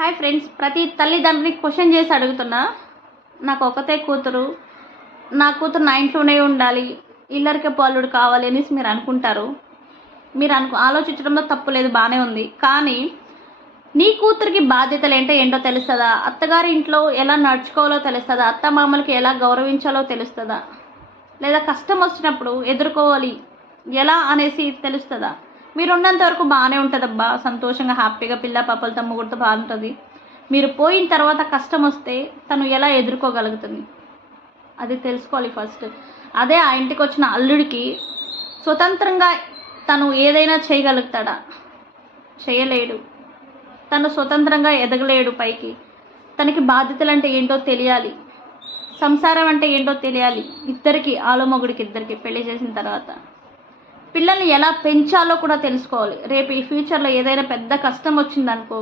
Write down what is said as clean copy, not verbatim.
Hi friends, ప్రతి తల్లిదండ్రుని question చేసి అడుగుతున్నా. నాకు ఒకతే కూతురు, నా కూతురు నా ఇంట్లోనే ఉండాలి, ఇల్లరికే పాలుడు కావాలి అనేసి మీరు అనుకుంటారు. మీరు ఆలోచించడంలో తప్పు లేదు, బాగానే ఉంది. కానీ నీ కూతురికి బాధ్యతలు ఏంటో తెలుస్తుందా? అత్తగారి ఇంట్లో ఎలా నడుచుకోవాలో తెలుస్తుందా? అత్తమామలకి ఎలా గౌరవించాలో తెలుస్తుందా? లేదా కష్టం వచ్చినప్పుడు ఎదుర్కోవాలి ఎలా అనేసి తెలుస్తుందా? మీరు ఉన్నంత వరకు బాగానే ఉంటుందబ్బా, సంతోషంగా హ్యాపీగా పిల్ల పాపలతో ముగ్గురితో బాగుంటుంది. మీరు పోయిన తర్వాత కష్టం వస్తే తను ఎలా ఎదుర్కోగలుగుతుంది అది తెలుసుకోవాలి ఫస్ట్. అదే ఆ ఇంటికి వచ్చిన అల్లుడికి స్వతంత్రంగా తను ఏదైనా చేయగలుగుతాడా? చేయలేడు. తను స్వతంత్రంగా ఎదగలేడు పైకి. తనకి బాధ్యతలు అంటే ఏంటో తెలియాలి, సంసారం అంటే ఏంటో తెలియాలి. ఇద్దరికి, ఆలుమొగుడికి ఇద్దరికి పెళ్లి చేసిన తర్వాత పిల్లల్ని ఎలా పెంచాలో కూడా తెలుసుకోవాలి. రేపు ఈ ఫ్యూచర్లో ఏదైనా పెద్ద కష్టం వచ్చిందనుకో,